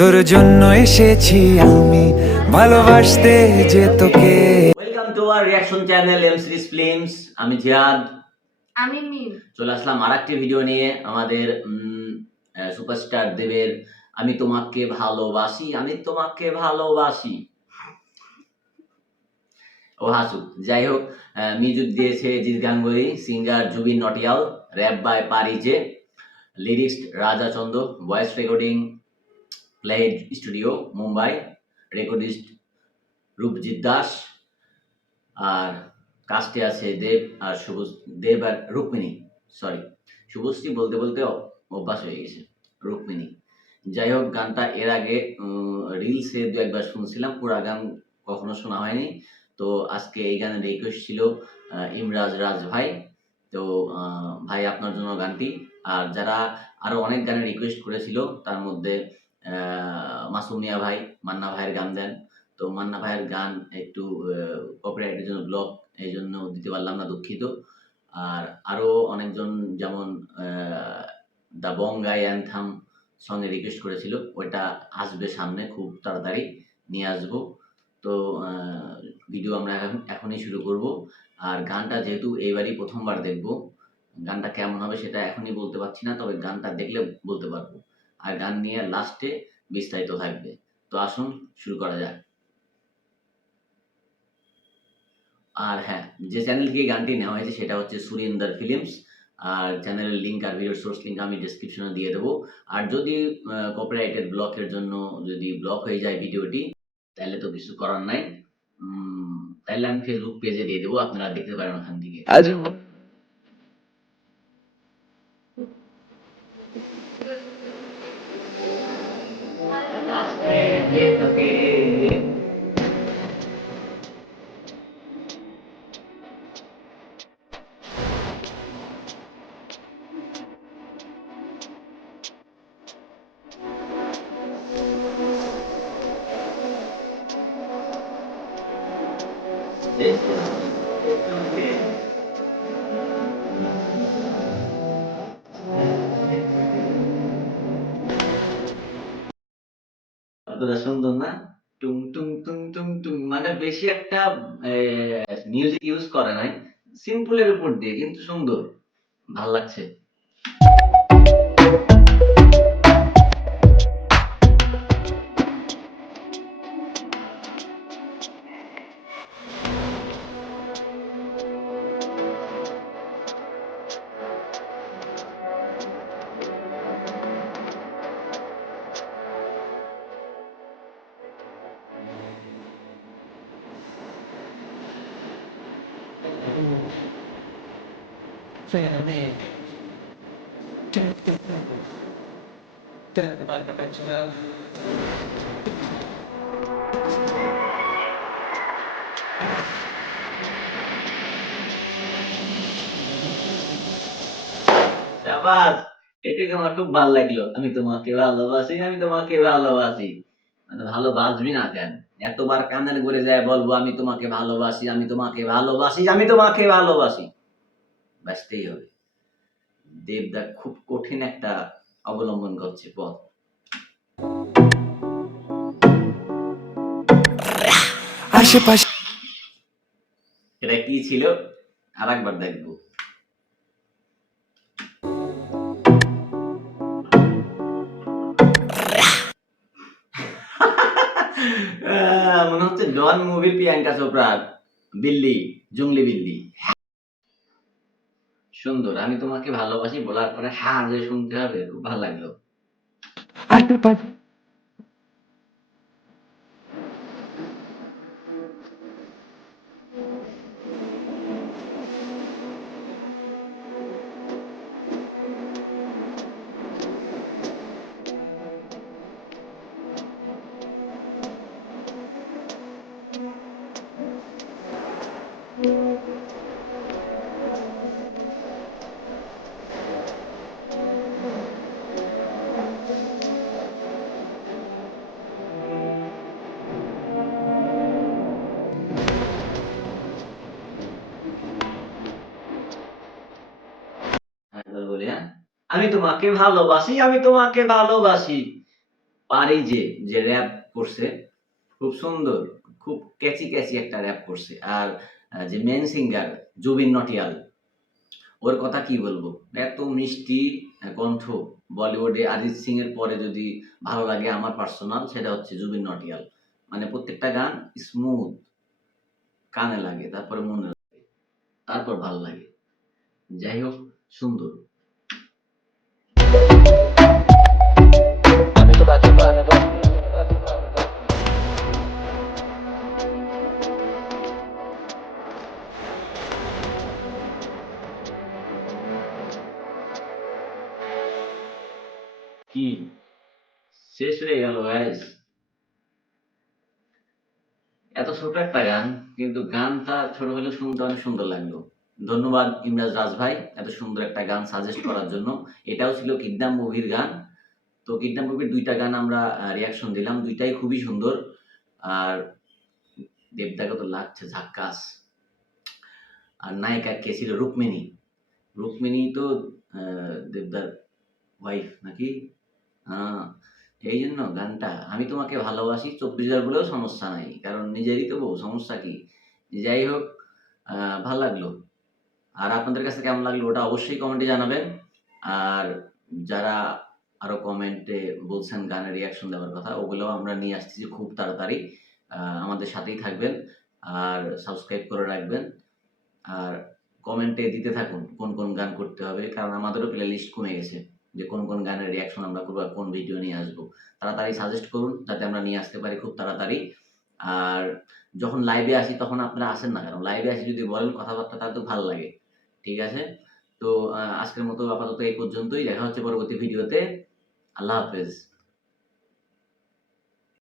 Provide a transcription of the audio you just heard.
তোর জন্য এসেছি আমি ভালোবাসতে যে তোকে। Welcome to our reaction channel M series films. আমি জিয়াদ, আমি মিম। চলে আসলাম আরেকটি ভিডিও নিয়ে আমাদের সুপারস্টার দেবের আমি তোমাকে ভালোবাসি, আমি তোমাকে ভালোবাসি। ও হাসু, যাই হোক, মিউজিক দিয়েছে Jeet Ganguly, singer Jubin Nautiyal, rap by পারিজে, lyrics Raja Chanda, voice recording played studio Mumbai, recordist Rupjit Das, আর কাস্টে আছে দেব আর দেব আর রুক্মিণী। সরি, শুভশ্রী বলতে বলতে অভ্যাস হয়ে গেছে, রুক্মিণী। যাই হোক, গানটা এর আগে রিলসে দু একবার শুনছিলাম, পুরা গান কখনো শোনা হয়নি। তো আজকে এই গানের রিকোয়েস্ট ছিল ইমরাজ রাজ ভাই। তো ভাই, আপনার জন্য গানটি। আর যারা আরো অনেক গানের রিকোয়েস্ট করেছিল, তার মধ্যে মাসুম মিয়া ভাই, মান্না ভাইয়ের গান দেন। তো মান্না ভাইয়ের গান একটু কপিরাইটের জন্য ব্লক, এই জন্য দিতে পারলাম না, দুঃখিত। আর আরো অনেকজন, যেমন দ্য বঙ্গাই অ্যান্থাম সঙ্গে রিকোয়েস্ট করেছিল, ওইটা আসবে সামনে খুব তাড়াতাড়ি, নিয়ে আসবো। তো ভিডিও আমরা এখনই শুরু করব। আর গানটা যেহেতু এইবারই প্রথমবার দেখব, গানটা কেমন হবে সেটা এখনই বলতে পারছি না, তবে গানটা দেখলে বলতে পারবো। আর গান নিয়ে লাস্টে বিস্তারিত থাকবে। তো আসুন শুরু করা যাক। আর হ্যাঁ, যে চ্যানেল থেকে গানটি নেওয়া হয়েছে সেটা হচ্ছে সুরিন্দর ফিল্মস। আর চ্যানেলের লিঙ্ক আর ভিডিওর সোর্স লিঙ্ক আমি ডেসক্রিপশনে দিয়ে দেবো। আর যদি কপিরাইটেড ব্লকের জন্য যদি ব্লক হয়ে যায় ভিডিওটি, তাহলে তো কিছু করার নাই। তাহলে আমি ফেসবুক পেজে দিয়ে দেবো, আপনারা দেখতে পারেন ওখান থেকে। কতটা সুন্দর না? টুং টুং টুং টুং টুং, মানে বেশি একটা মিউজিক ইউজ করে নাই, সিম্পলের উপর দিয়ে, কিন্তু সুন্দর, ভাল লাগছে। শাবাশ, এটাকে আমার খুব ভালো লাগলো। আমি তোমাকে ভালোবাসি, আমি তোমাকে ভালোবাসি, মানে ভালোবাসবি না কেন? এতবার কানের করে যায় বলবো আমি তোমাকে ভালোবাসি, আমি তোমাকে ভালোবাসি, আমি তোমাকে ভালোবাসি, বাসতেই হবে। দেবদা খুব কঠিন একটা অবলম্বন করছে পথ। আশেপাশে এটা কি ছিল আর একবার দেখবো। মনে হচ্ছে ডন মুভির প্রিয়াঙ্কা চোপড়ার বিল্লি, জঙ্গলি বিল্লি। সুন্দর, আমি তোমাকে ভালোবাসি বলার পরে হ্যাঁ যে শুনতে হবে, খুব ভালো লাগলো। আশেপাশে এবার বলি, হ্যাঁ, আমি তোমাকে ভালোবাসি, আমি তোমাকে ভালোবাসি, পারি যে র্যাপ করছে খুব সুন্দর, খুব ক্যাচি ক্যাচি একটা র্যাপ করছে। আর যে মেন সিঙ্গার জুবিন নটিয়াল, ওর কথা কি বলবো, এত মিষ্টি কণ্ঠ। বলিউডে অরিজিৎ সিং এর পরে যদি ভালো লাগে আমার পার্সোনাল, সেটা হচ্ছে জুবিন নটিয়াল। মানে প্রত্যেকটা গান স্মুথ, কানে লাগে, তারপরে মনে লাগে, তারপর ভালো লাগে। যাই হোক, সুন্দর। কি শেষ হয়ে গেল গাইস? এত ছোট একটা গান, কিন্তু গানটা ছোট হলেও শুনতে অনেক সুন্দর লাগলো। ধন্যবাদ ইমরাজ রাজ ভাই এত সুন্দর একটা গান সাজেস্ট করার জন্য। এটাও ছিল কিডন্যাপ মুভির গান। তো কিডন্যাপ মুভির দুইটা গান আমরা রিয়াকশন দিলাম, দুইটাই খুবই সুন্দর। আর দেবদাকে তো লাগছে ঝাক্কাস। আর নায়িকা কে ছিল? রুক্মিণী। রুক্মিণী তো দেবদার ওয়াইফ নাকি? হ্যাঁ, এই জন্য গানটা আমি তোমাকে ভালোবাসি 24,000 বলেও সমস্যা নাই, কারণ নিজেরই তো বউ, সমস্যা কি? যাই হোক, ভাল লাগলো। আর আপনাদের কাছে কেমন লাগলো ওটা অবশ্যই কমেন্টে জানাবেন। আর যারা আরো কমেন্টে বলছেন গানের রিয়াকশন দেওয়ার কথা, ওগুলো আমরা নিয়ে আসতেছি খুব তাড়াতাড়ি। আমাদের সাথেই থাকবেন, আর সাবস্ক্রাইব করে রাখবেন। আর কমেন্টে দিতে থাকুন কোন কোন গান করতে হবে, কারণ আমাদেরও প্লে লিস্ট কমে গেছে, যে কোন কোন গানের রিয়াকশন আমরা করবো আর কোন ভিডিও নিয়ে আসবো। তাড়াতাড়ি সাজেস্ট করুন যাতে আমরা নিয়ে আসতে পারি খুব তাড়াতাড়ি। আর যখন লাইভে আসি তখন আপনারা আসেন না, কারণ লাইভে আসি যদি বলেন কথাবার্তা তাহলে তো ভালো লাগে। ঠিক আছে? তো আজকের মতো আপাতত এই পর্যন্তই। দেখা হচ্ছে পরবর্তী ভিডিওতে। আল্লাহ হাফেজ।